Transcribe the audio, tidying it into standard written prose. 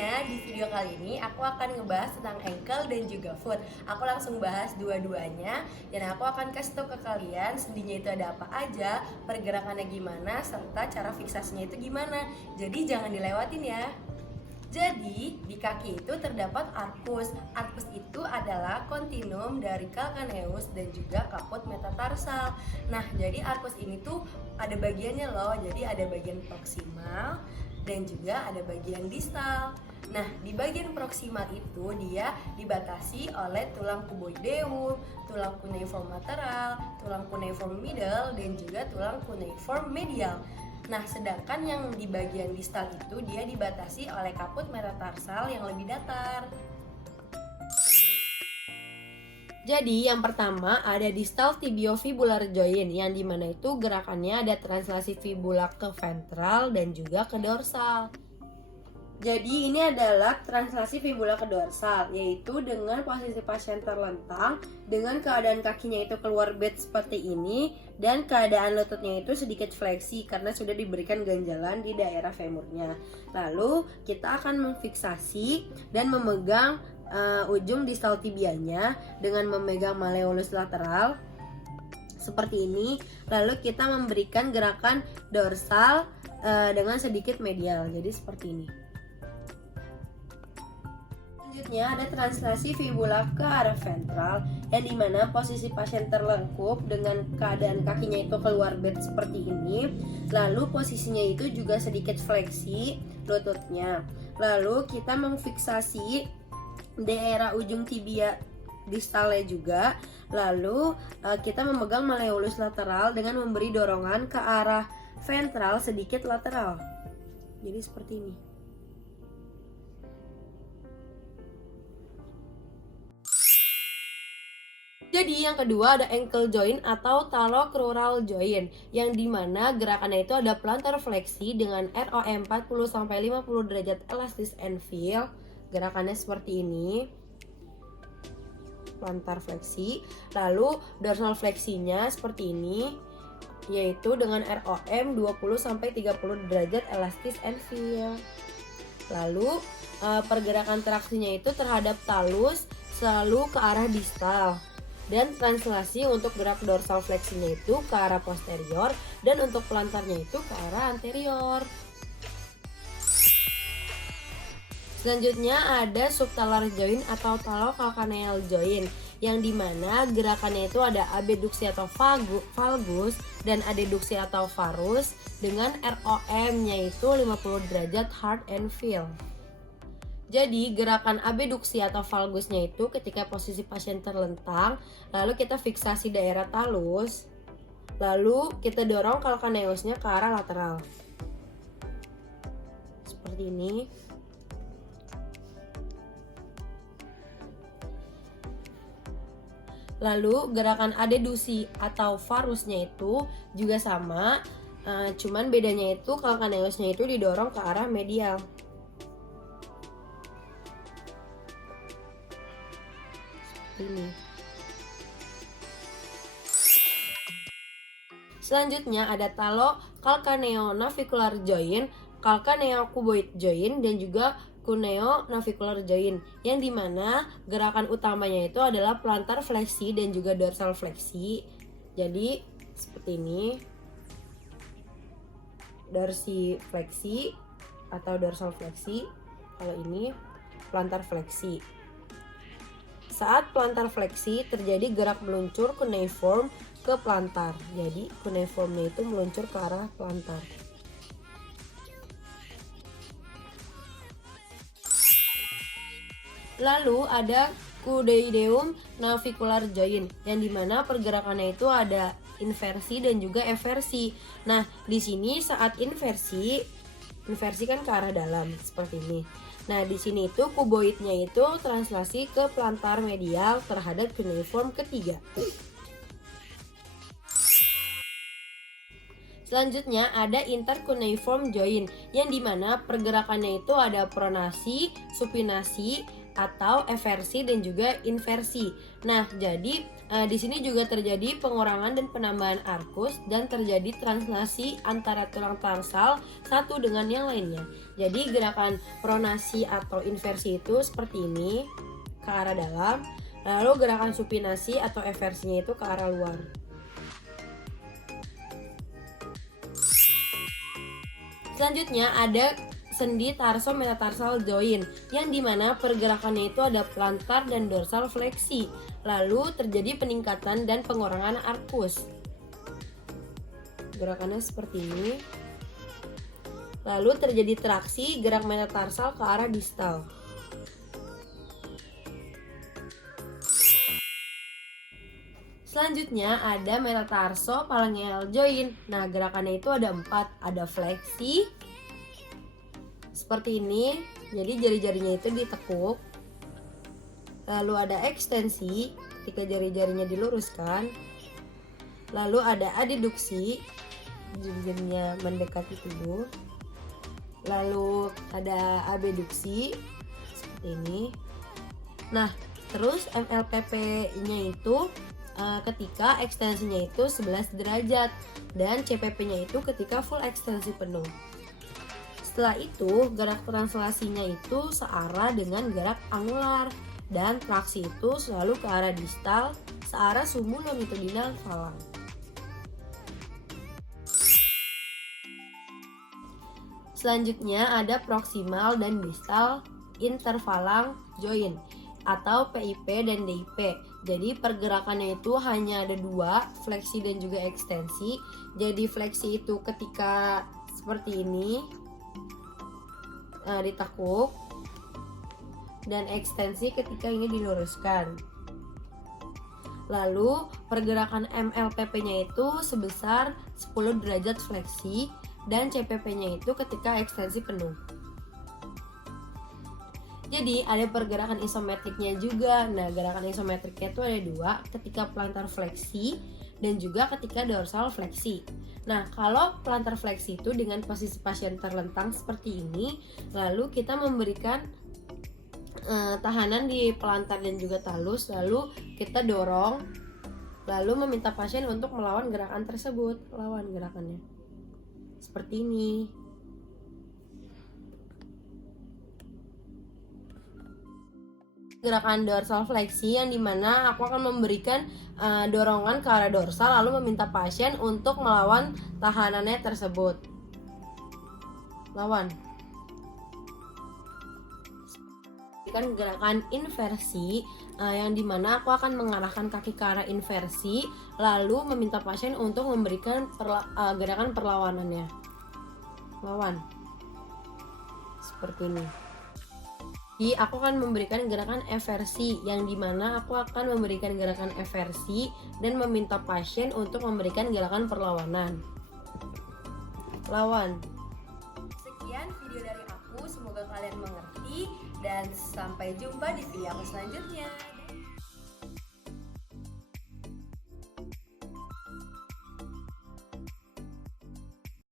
semuanya, di video kali ini aku akan ngebahas tentang ankle dan juga foot. Aku langsung bahas dua-duanya dan aku akan kasih tahu ke kalian sendinya itu ada apa aja, pergerakannya gimana, serta cara fiksasinya itu gimana. Jadi jangan dilewatin ya. Jadi, di kaki itu terdapat arcus. Arcus itu adalah kontinum dari calcaneus dan juga kaput metatarsal. Nah, jadi arcus ini tuh ada bagiannya loh. Jadi ada bagian proksimal dan juga ada bagian distal. Nah, di bagian proksimal itu dia dibatasi oleh tulang cuboideum, tulang cuneiform lateral, tulang cuneiform middle, dan juga tulang cuneiform medial. Nah, sedangkan yang di bagian distal itu dia dibatasi oleh kaput metatarsal yang lebih datar. Jadi yang pertama ada distal tibiofibular joint yang dimana itu gerakannya ada translasi fibula ke ventral dan juga ke dorsal. Jadi ini adalah translasi fibula ke dorsal, yaitu dengan posisi pasien terlentang dengan keadaan kakinya itu keluar bed seperti ini dan keadaan lututnya itu sedikit fleksi karena sudah diberikan ganjalan di daerah femurnya. Lalu kita akan memfiksasi dan memegang ujung distal tibianya dengan memegang malleolus lateral seperti ini. Lalu kita memberikan gerakan dorsal dengan sedikit medial, jadi seperti ini. Selanjutnya ada translasi fibula ke arah ventral yang dimana posisi pasien terlengkup dengan keadaan kakinya itu keluar bed seperti ini. Lalu posisinya itu juga sedikit fleksi lututnya. Lalu kita memfiksasi daerah ujung tibia distalnya juga. Lalu kita memegang malleolus lateral dengan memberi dorongan ke arah ventral sedikit lateral. Jadi seperti ini. Jadi yang kedua ada ankle joint atau talocrural joint yang dimana gerakannya itu ada plantar fleksi dengan ROM 40-50 derajat elastis and feel. Gerakannya seperti ini. Plantar fleksi. Lalu dorsal fleksinya seperti ini, yaitu dengan ROM 20-30 derajat elastis and feel. Lalu pergerakan traksinya itu terhadap talus selalu ke arah distal. Dan translasi untuk gerak dorsal fleksinya itu ke arah posterior dan untuk pelantarnya itu ke arah anterior. Selanjutnya ada subtalar joint atau talocalcaneal joint yang dimana gerakannya itu ada abduksi atau valgus dan adduksi atau varus dengan ROM-nya itu 50 derajat hard and feel. Jadi gerakan abduksi atau valgusnya itu ketika posisi pasien terlentang, lalu kita fiksasi daerah talus, lalu kita dorong calcaneusnya ke arah lateral. Seperti ini. Lalu gerakan adduksi atau varusnya itu juga sama, cuman bedanya itu calcaneusnya itu didorong ke arah medial. Ini. Selanjutnya ada talocalcaneonavicular joint, calcaneocuboid joint dan juga cuneonavicular joint yang dimana gerakan utamanya itu adalah plantar fleksi dan juga dorsal fleksi. Jadi seperti ini, dorsi fleksi atau dorsal fleksi. Kalau ini plantar fleksi. Saat plantar fleksi terjadi gerak meluncur cuneiform ke plantar. Jadi cuneiformnya itu meluncur ke arah plantar. Lalu ada cuboideum navicular joint yang dimana pergerakannya itu ada inversi dan juga eversi. Nah, di sini saat inversi kan ke arah dalam seperti ini. Nah, di sini itu kuboidnya itu translasi ke plantar medial terhadap cuneiform ketiga. Selanjutnya ada intercuneiform joint yang dimana pergerakannya itu ada pronasi, supinasi, atau eversi dan juga inversi. Nah, jadi Di sini juga terjadi pengurangan dan penambahan arkus dan terjadi translasi antara tulang tarsal satu dengan yang lainnya. Jadi gerakan pronasi atau inversi itu seperti ini ke arah dalam, lalu gerakan supinasi atau eversinya itu ke arah luar. Selanjutnya ada sendi tarso-metatarsal joint yang dimana pergerakannya itu ada plantar dan dorsal fleksi, lalu terjadi peningkatan dan pengurangan arkus. Gerakannya seperti ini. Lalu terjadi traksi gerak metatarsal ke arah distal. Selanjutnya ada metatarso phalangeal joint. Nah, gerakannya itu ada 4, ada fleksi seperti ini, jadi jari-jarinya itu ditekuk. Lalu ada ekstensi ketika jari-jarinya diluruskan. Lalu ada adiduksi, jari-jarinya mendekati tubuh. Lalu ada abduksi seperti ini. Nah, terus MLPP-nya itu ketika ekstensinya itu 11 derajat dan CPP-nya itu ketika full ekstensi penuh. Setelah itu, gerak translasinya itu searah dengan gerak angular dan traksi itu selalu ke arah distal, searah sumbu longitudinal falang. Selanjutnya ada proximal dan distal interfalang joint atau PIP dan DIP. Jadi pergerakannya itu hanya ada 2, fleksi dan juga ekstensi. Jadi fleksi itu ketika seperti ini ditekuk, dan ekstensi ketika ini diluruskan. Lalu pergerakan MLPP-nya itu sebesar 10 derajat fleksi dan CPP-nya itu ketika ekstensi penuh. Jadi ada pergerakan isometriknya juga. Nah, gerakan isometriknya itu ada 2, ketika plantar fleksi dan juga ketika dorsal fleksi. Nah, kalau plantar fleksi itu dengan posisi pasien terlentang seperti ini, lalu kita memberikan tahanan di pelantar dan juga talus, lalu kita dorong, lalu meminta pasien untuk melawan gerakan tersebut. Lawan gerakannya seperti ini. Gerakan dorsal fleksi yang dimana aku akan memberikan dorongan ke arah dorsal lalu meminta pasien untuk melawan tahanannya tersebut. Lawan. Gerakan inversi yang dimana aku akan mengarahkan kaki ke arah inversi lalu meminta pasien untuk memberikan gerakan perlawanannya. Lawan. Seperti ini. Jadi aku akan memberikan gerakan eversi yang dimana aku akan memberikan gerakan eversi dan meminta pasien untuk memberikan gerakan perlawanan. Lawan. Sekian video dari aku, semoga kalian mengerti dan sampai jumpa di video aku selanjutnya.